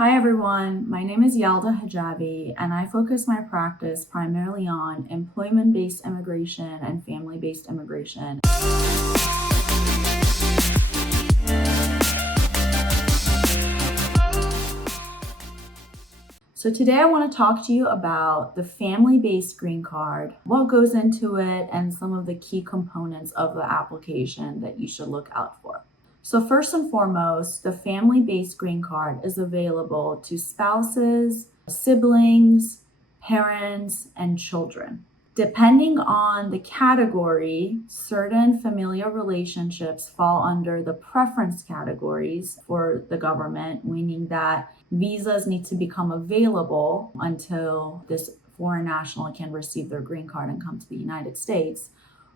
Hi everyone, my name is Yalda Hajavi and I focus my practice primarily on employment-based immigration and family-based immigration. So today I want to talk to you about the family-based green card, what goes into it, and some of the key components of the application that you should look out for. So first and foremost, the family-based green card is available to spouses, siblings, parents, and children. Depending on the category, certain familial relationships fall under the preference categories for the government, meaning that visas need to become available until this foreign national can receive their green card and come to the United States,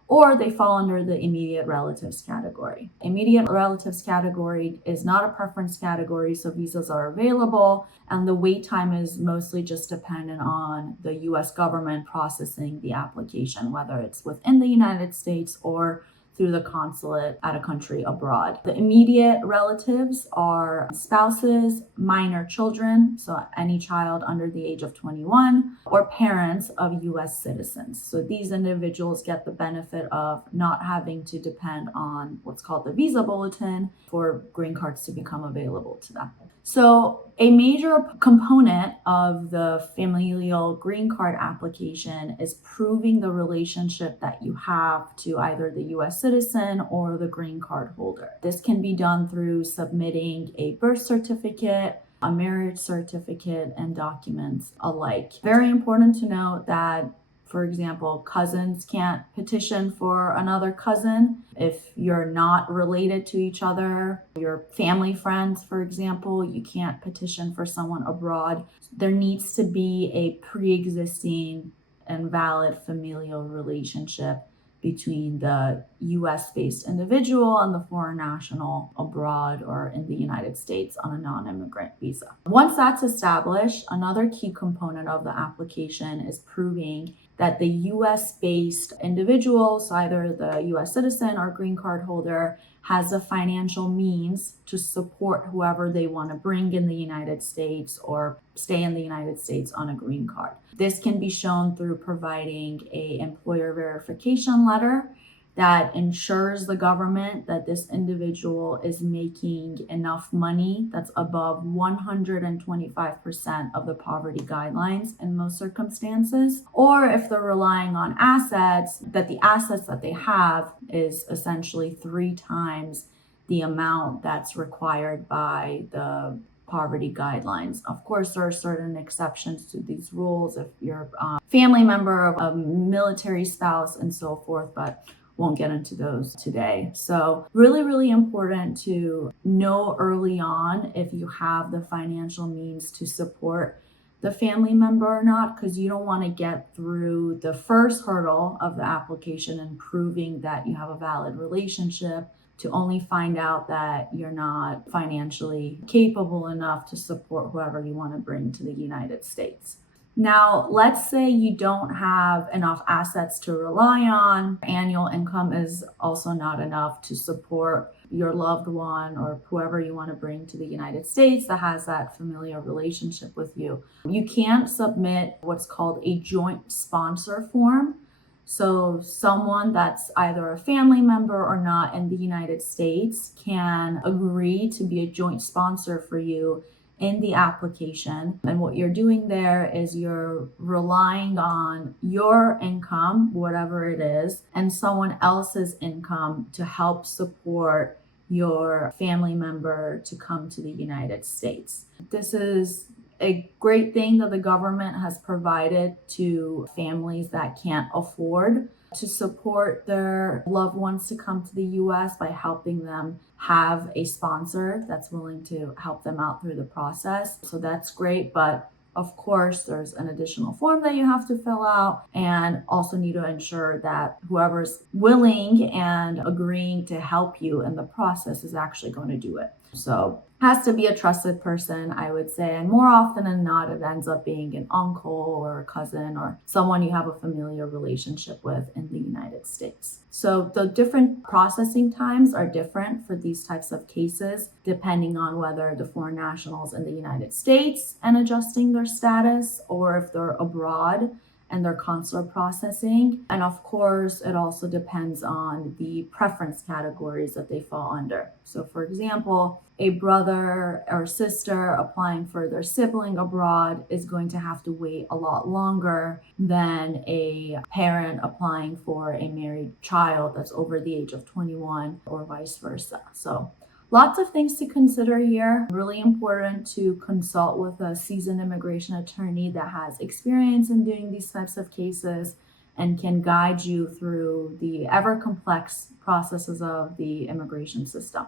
or they fall under the immediate relatives category. Immediate relatives category is not a preference category, so visas are available, and the wait time is mostly just dependent on the US government processing the application, whether it's within the United States or through the consulate at a country abroad. The immediate relatives are spouses, minor children, so any child under the age of 21, or parents of US citizens. So these individuals get the benefit of not having to depend on what's called the visa bulletin for green cards to become available to them. So a major component of the familial green card application is proving the relationship that you have to either the US citizen or the green card holder. This can be done through submitting a birth certificate, a marriage certificate, and documents alike. Very important to note that, for example, cousins can't petition for another cousin if you're not related to each other. Your family friends, for example, you can't petition for someone abroad. There needs to be a pre-existing and valid familial relationship between the US-based individual and the foreign national abroad or in the United States on a non-immigrant visa. Once that's established, another key component of the application is proving that the US-based individual, so either the US citizen or green card holder, has the financial means to support whoever they want to bring in the United States or stay in the United States on a green card. This can be shown through providing an employer verification letter that ensures the government that this individual is making enough money that's above 125% of the poverty guidelines in most circumstances, or if they're relying on assets, that the assets that they have is essentially 3 times the amount that's required by the poverty guidelines. Of course, there are certain exceptions to these rules if you're a family member of a military spouse and so forth, but won't get into those today. So really important to know early on if you have the financial means to support the family member or not, because you don't want to get through the first hurdle of the application and proving that you have a valid relationship to only find out that you're not financially capable enough to support whoever you want to bring to the United States. Now, let's say you don't have enough assets to rely on. Annual income is also not enough to support your loved one or whoever you want to bring to the United States that has that familiar relationship with you. You can't submit what's called a joint sponsor form. So someone that's either a family member or not in the United States can agree to be a joint sponsor for you in the application. And what you're doing there is you're relying on your income, whatever it is, and someone else's income to help support your family member to come to the United States. This is a great thing that the government has provided to families that can't afford to support their loved ones to come to the US by helping them have a sponsor that's willing to help them out through the process. So that's great, but of course, there's an additional form that you have to fill out, and also need to ensure that whoever's willing and agreeing to help you in the process is actually going to do it. So has to be a trusted person, I would say. And more often than not, it ends up being an uncle or a cousin or someone you have a familiar relationship with in the United States. So the different processing times are different for these types of cases, depending on whether the foreign nationals in the United States and adjusting their status, or if they're abroad and their consular processing. And of course, it also depends on the preference categories that they fall under. So for example, a brother or sister applying for their sibling abroad is going to have to wait a lot longer than a parent applying for a married child that's over the age of 21 or vice versa. So lots of things to consider here. Really important to consult with a seasoned immigration attorney that has experience in doing these types of cases and can guide you through the ever complex processes of the immigration system.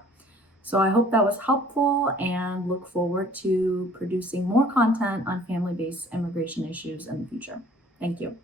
So I hope that was helpful and look forward to producing more content on family-based immigration issues in the future. Thank you.